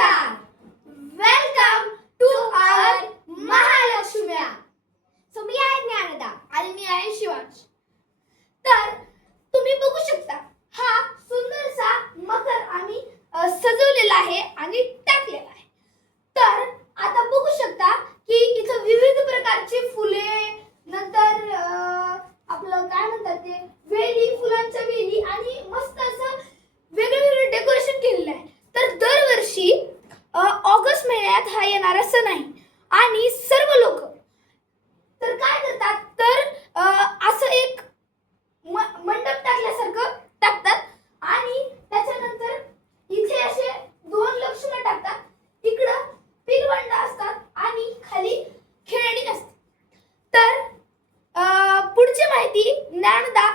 Basta. मेळ्यात हा येणार असं नाही. आणि सर्व लोक. तर काय करतात? तर असं एक मंडप टाकल्यासारखं टाकतात. आणि त्याच्यानंतर इथे असे दोन लक्ष्मण टाकतात. तिकडं पिलवंड असतात आणि खाली खेळणी असते तर पुढची माहिती ज्ञानदा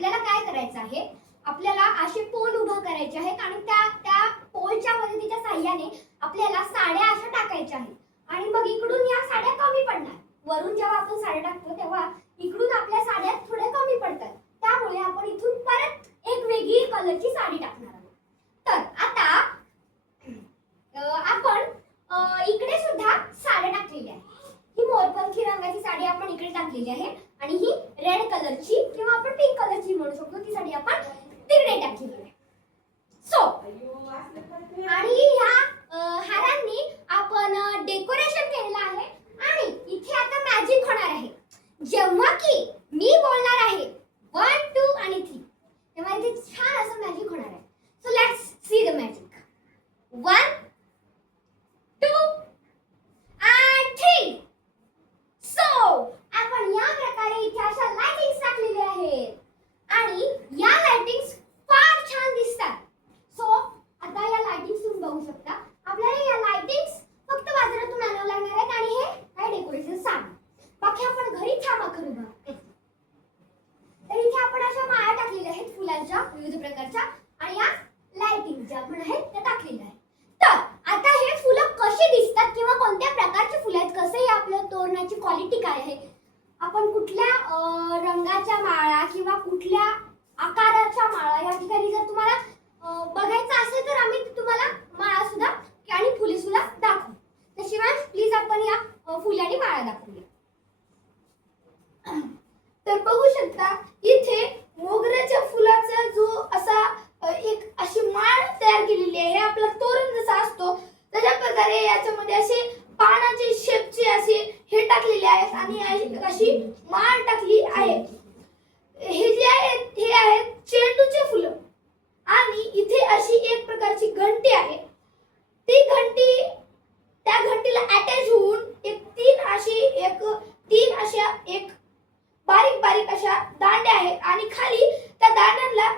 आपल्याला काय करायचं आहे? आपल्याला असे पोल उभा करायचे आहेत आणि त्या त्या पोलच्या मदतीच्या साह्याने आपल्याला साड्या अशा टाकायच्या आहेत. आणि मग इकडून या साड्या कमी पडणार. वरून जेव्हा आपण साड्या टाकतो तेव्हा इकडून आपल्या साड्या थोड्या कमी पडतात. त्यामुळे आपण इथून परत एक वेगळी कलरची साडी टाकणार आहोत. तर आता आपण इकडे सुद्धा साड्या टाकलेल्या आहेत. ही मोरपंखी रंगाची साडी आपण इकडे टाकलेली आहे आणि ही रेड कलरची साडी म्हणू शकतो ती साडी आपण तिकडे टाकली सो आणि ह्या हारांनी आहे. आपण कुठल्या रंगाच्या माळा किंवा कुठल्या आकाराच्या माळा या ठिकाणी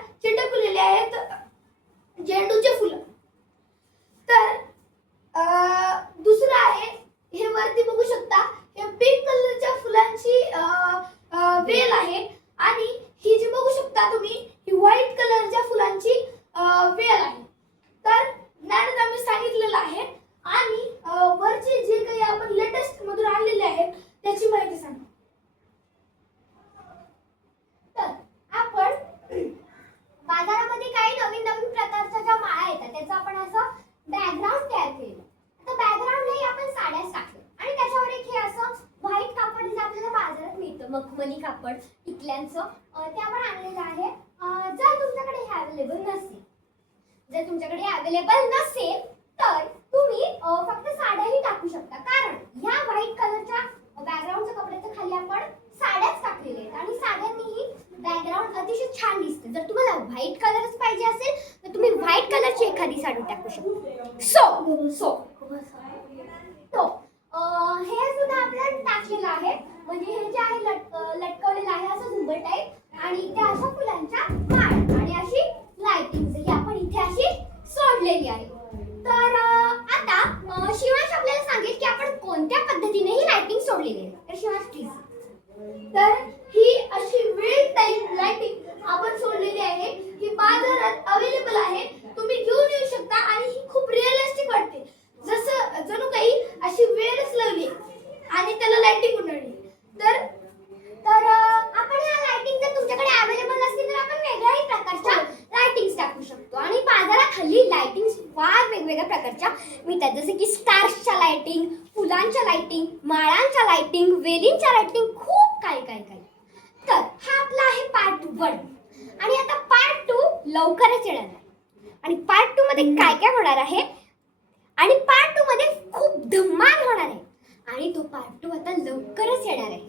चिटकलेले आहेत. झेंडूचे फुलं. कापड टिकल्यांचं ते आणलेलं आहे. जर तुमच्याकडे हे अवेलेबल नसेल जर तुमच्याकडे अवेलेबल नसेल तर तुम्ही फक्त साड्याही टाकू शकता. कारण ह्या व्हाईट कलरच्या बॅकग्राऊंडच्या कपड्याच्या खाली आपण साड्याच टाकलेल्या आहेत. आणि साड्यांनीही बॅकग्राऊंड अतिशय छान दिसते. जर तुम्हाला व्हाईट कलरच पाहिजे असेल तर तुम्ही व्हाईट कलरची एखादी साडी टाकू शकता. So so dele. Aí मिळतात जसे की स्टार्सच्या लाइटिंग फुलांच्या लाइटिंग माळांच्या लाइटिंग वेलींच्या लाइटिंग खूप काही काही काही. तर हा आपला आहे पार्ट वन आणि आता पार्ट टू लवकरच येणार आहे. आणि पार्ट टू मध्ये काय काय होणार आहे? आणि पार्ट टू मध्ये खूप धमाल होणार आहे. आणि तो पार्ट टू आता लवकरच येणार आहे.